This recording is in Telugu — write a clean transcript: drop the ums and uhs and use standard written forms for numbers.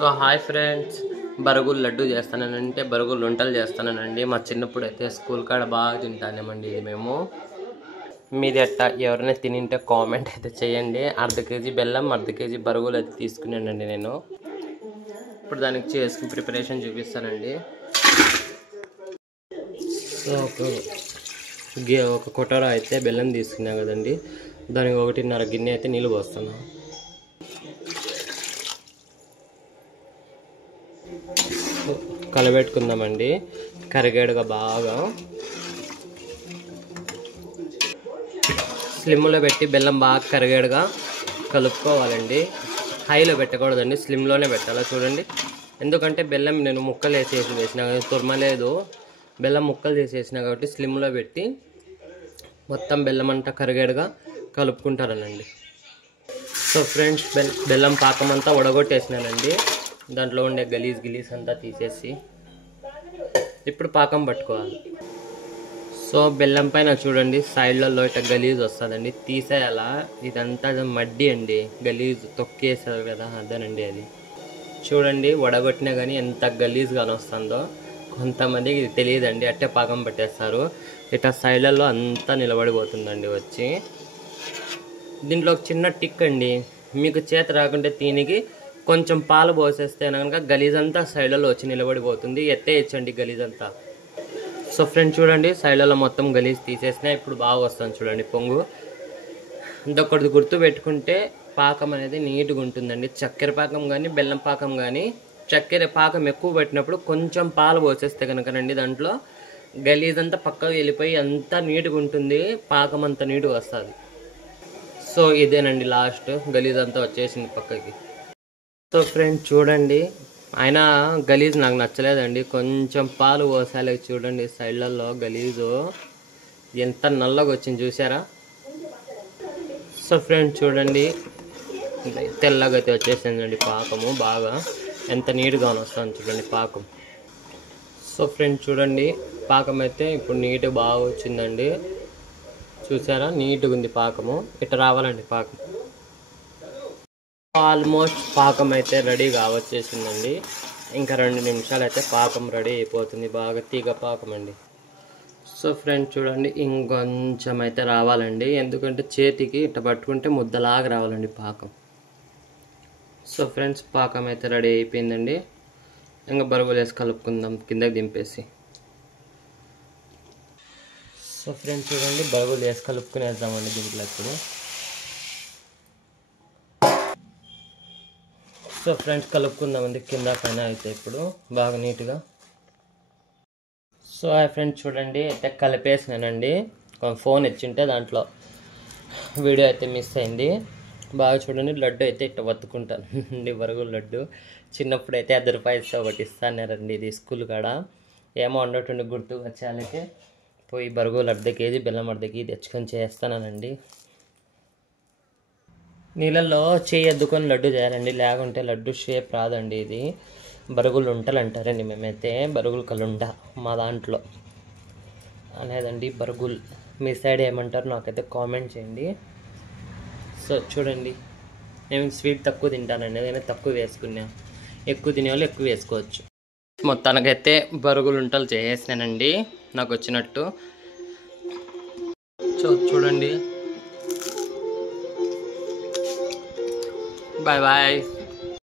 సో హాయ్ ఫ్రెండ్స్, బరుగులు లడ్డు చేస్తానంటే బరుగులు వంటలు చేస్తానండి. మా చిన్నప్పుడు అయితే స్కూల్ కాడ బాగా తింటానేమండి. ఇది మేము మీది ఎట్టా ఎవరైనా తినింటే కామెంట్ అయితే చేయండి. అర్ధ కేజీ బెల్లం, అర్ధ కేజీ బరుగులు అయితే తీసుకున్నానండి నేను. ఇప్పుడు దానికి చేసుకుని ప్రిపరేషన్ చూపిస్తానండి. సో ఒక కొటర అయితే బెల్లం తీసుకున్నా కదండి, దానికి 1.5 గిన్నె అయితే నీళ్ళు పోస్తాను. కలబెట్టుకుందామండి కరిగేడుగా బాగా. స్లిమ్లో పెట్టి బెల్లం బాగా కరిగేడుగా కలుపుకోవాలండి. హైలో పెట్టకూడదండి, స్లిమ్లోనే పెట్టాలా చూడండి. ఎందుకంటే బెల్లం నేను ముక్కలు వేసిన తురమలేదు, బెల్లం ముక్కలు చేసేసిన కాబట్టి స్లిమ్లో పెట్టి మొత్తం బెల్లం అంతా కరిగేడుగా కలుపుకుంటారనండి. సో ఫ్రెండ్స్, బెల్లం పాకం అంతా ఉడగొట్టేసినానండి. దాంట్లో ఉండే గలీజ్ అంతా తీసేసి ఇప్పుడు పాకం పట్టుకోవాలి. సో బెల్లం పైన చూడండి సైడ్లలో ఇట్లా గలీజ్ వస్తుందండి, తీసేయాలా. ఇదంతా మడ్డి అండి, గలీజ్ తొక్కేసారు కదా, అదేనండి అది. చూడండి వడగొట్టినా కానీ ఎంత గలీజ్గా వస్తుందో. కొంతమందికి ఇది తెలియదండి, అట్టే పాకం పట్టేస్తారు. ఇట్లా సైడ్లలో అంతా నిలబడిపోతుందండి వచ్చి. దీంట్లో ఒక చిన్న టిక్ అండి, మీకు చేత రాకుంటే దీనికి కొంచెం పాలు పోసేస్తే కనుక గలీజ్ అంతా సైడ్లలో వచ్చి నిలబడిపోతుంది. ఎత్తేయచ్చండి గలీజ్ అంతా. సో ఫ్రెండ్స్ చూడండి, సైడ్లలో మొత్తం గలీజ్ తీసేసినా ఇప్పుడు బాగా వస్తుంది చూడండి పొంగు. ఇంకొకటి గుర్తు పెట్టుకుంటే పాకం అనేది నీట్గా ఉంటుందండి. చక్కెర పాకం కానీ బెల్లం పాకం కానీ, చక్కెర పాకం ఎక్కువ పెట్టినప్పుడు కొంచెం పాలు పోసేస్తే కనుకనండి దాంట్లో గలీజ్ అంతా పక్కకు వెళ్ళిపోయి అంతా నీట్గా ఉంటుంది, పాకం అంతా నీట్గా వస్తుంది. సో ఇదేనండి లాస్ట్, గలీజ్ అంతా వచ్చేసింది పక్కకి. సో ఫ్రెండ్స్ చూడండి, అయినా గలీజ్ నాకు నచ్చలేదండి. కొంచెం పాలు పోసాలి చూడండి, సైడ్లలో గలీజు ఎంత నల్లగా వచ్చింది చూసారా. సో ఫ్రెండ్స్ చూడండి, తెల్లగా అయితే వచ్చేసిందండి పాకము. బాగా ఎంత నీట్గా వస్తుంది చూడండి పాకం. సో ఫ్రెండ్స్ చూడండి, పాకం అయితే ఇప్పుడు నీట్గా బాగా వచ్చిందండి. చూసారా, నీట్గా ఉంది పాకము. ఇట్లా రావాలండి పాకం. ఆల్మోస్ట్ పాకం అయితే రెడీ కావచ్చేసిందండి. ఇంకా 2 నిమిషాలు అయితే పాకం రెడీ అయిపోతుంది. బాగా తీగ పాకం అండి. సో ఫ్రెండ్స్ చూడండి, ఇంకొంచెం అయితే రావాలండి, ఎందుకంటే చేతికి ఇట్లా పట్టుకుంటే ముద్దలాగా రావాలండి పాకం. సో ఫ్రెండ్స్ పాకం అయితే రెడీ అయిపోయిందండి. ఇంకా బరుగులు వేసి కలుపుకుందాం కిందకి దింపేసి. సో ఫ్రెండ్స్ చూడండి, బరుగులు వేసి కలుపుకునేద్దామండి దీంట్లో ఇప్పుడు. సో ఫ్రెండ్స్ కలుపుకుందామండి కింద పైన అయితే ఇప్పుడు బాగా నీట్గా. సో ఫ్రెండ్స్ చూడండి, అయితే కలిపేసినానండి. ఫోన్ ఇచ్చింటే దాంట్లో వీడియో అయితే మిస్ అయింది. బాగా చూడండి, లడ్డు అయితే ఇట్లా వత్తుకుంటానండి, బరుగులు లడ్డు. చిన్నప్పుడు అయితే ₹10 ఒకటి ఇస్తానండి, ఇది స్కూల్ కాడ. ఏమో ఉండేటువంటి గుర్తు వచ్చేయాలకి పోయి బరుగులు అర్ధ కేజీ, బెల్లం అర్ధ కేజీ తెచ్చుకొని చేస్తానండి. నీళ్ళల్లో చేయి అద్దుకొని లడ్డు చేయాలండి, లేకుంటే లడ్డు షేప్ రాదండి. ఇది బరుగులు ఉంటలు అంటారండి, మేమైతే బరుగులు కలుండ మా దాంట్లో అనేదండి బరుగులు. మీ సైడ్ ఏమంటారు నాకైతే కామెంట్ చేయండి. సో చూడండి, నేను స్వీట్ తక్కువ తింటానండి, నేను తక్కువ వేసుకున్నా. ఎక్కువ తినేవాళ్ళు ఎక్కువ వేసుకోవచ్చు. మొత్తానికైతే బరుగులు ఉంటలు చేసేసినానండి నాకు వచ్చినట్టు. చూడండి, బాయ్ బాయ్.